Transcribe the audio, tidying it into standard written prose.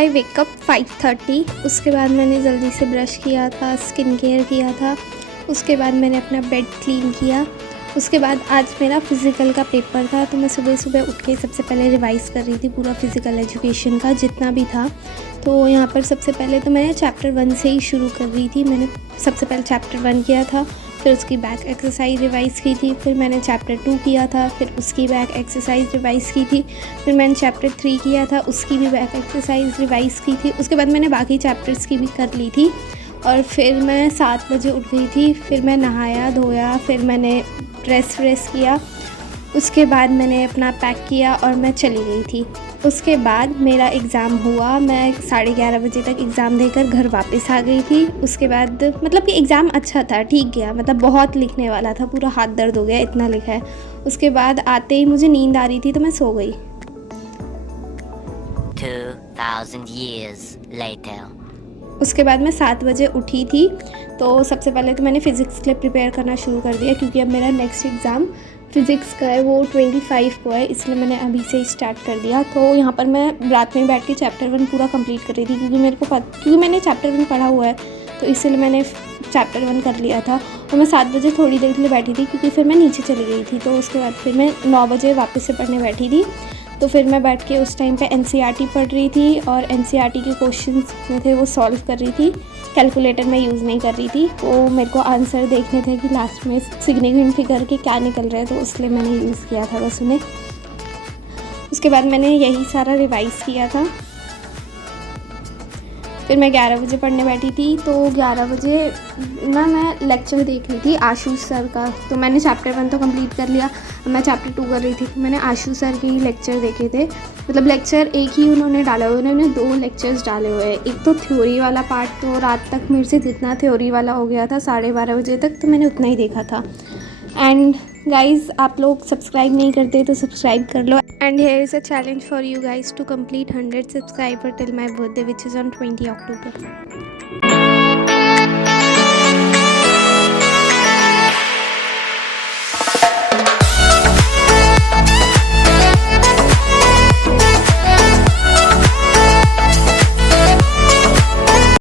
I wake up 5:30। उसके बाद मैंने जल्दी से ब्रश किया था, स्किन केयर किया था। उसके बाद मैंने अपना बेड क्लीन किया। उसके बाद आज मेरा फ़िज़िकल का पेपर था, तो मैं सुबह सुबह उठ के सबसे पहले रिवाइज़ कर रही थी पूरा फ़िज़िकल एजुकेशन का जितना भी था। तो यहाँ पर सबसे पहले तो मैंने चैप्टर 1 से ही शुरू कर रही थी। मैंने सबसे पहले चैप्टर 1 किया था, फिर उसकी बैक एक्सरसाइज रिवाइज़ की थी, फिर मैंने चैप्टर 2 किया था, फिर उसकी बैक एक्सरसाइज रिवाइज़ की थी, फिर मैंने चैप्टर 3 किया था, उसकी भी बैक एक्सरसाइज रिवाइज़ की थी। उसके बाद मैंने बाकी चैप्टर्स की भी कर ली थी और फिर मैं 7 बजे उठ गई थी। फिर मैं नहाया धोया, फिर मैंने ड्रेस व्रेस किया। उसके बाद मैंने अपना पैक किया और मैं चली गई थी। उसके बाद मेरा एग्ज़ाम हुआ। मैं 11:30 बजे तक एग्ज़ाम देकर घर वापस आ गई थी। उसके बाद मतलब कि एग्ज़ाम अच्छा था, ठीक गया, मतलब बहुत लिखने वाला था, पूरा हाथ दर्द हो गया, इतना लिखा है। उसके बाद आते ही मुझे नींद आ रही थी तो मैं सो गई। 2000 years later. उसके बाद मैं 7 बजे उठी थी। तो सबसे पहले तो मैंने फ़िज़िक्स के लिए प्रिपेयर करना शुरू कर दिया, क्योंकि अब मेरा नेक्स्ट एग्ज़ाम फ़िज़िक्स का है, वो 25 को है, इसलिए मैंने अभी से ही स्टार्ट कर दिया। तो यहाँ पर मैं रात में बैठ के चैप्टर 1 पूरा कंप्लीट कर रही थी, क्योंकि मैंने चैप्टर 1 पढ़ा हुआ है, तो इसलिए मैंने चैप्टर 1 कर लिया था। और मैं 7 बजे थोड़ी देर के लिए बैठी थी, क्योंकि फिर मैं नीचे चली गई थी। तो उसके बाद फिर मैं 9 बजे वापस से पढ़ने बैठी थी। तो फिर मैं बैठ के उस टाइम पे एनसीईआरटी पढ़ रही थी और एनसीईआरटी के क्वेश्चंस में थे वो सॉल्व कर रही थी। कैलकुलेटर मैं यूज़ नहीं कर रही थी, वो मेरे को आंसर देखने थे कि लास्ट में सिग्निफिकेंट फिगर के क्या निकल रहे हैं, तो इसलिए मैंने यूज़ किया था बस उन्हें। उसके बाद मैंने यही सारा रिवाइज़ किया था। फिर मैं 11 बजे पढ़ने बैठी थी। तो 11 बजे ना मैं लेक्चर देख रही थी आशु सर का। तो मैंने चैप्टर 1 तो कंप्लीट कर लिया, मैं चैप्टर 2 कर रही थी। मैंने आशु सर के ही लेक्चर देखे थे, मतलब लेक्चर एक ही उन्होंने डाला हुआ, उन्होंने 2 लेक्चर्स डाले हुए हैं। एक तो थ्योरी वाला पार्ट, तो रात तक मेरे से जितना थ्योरी वाला हो गया था 12:30 बजे तक, तो मैंने उतना ही देखा था। एंड गाइज़, आप लोग सब्सक्राइब नहीं करते तो सब्सक्राइब कर लो। And here is a challenge for you guys to complete 100 subscriber till my birthday, which is on 20 October।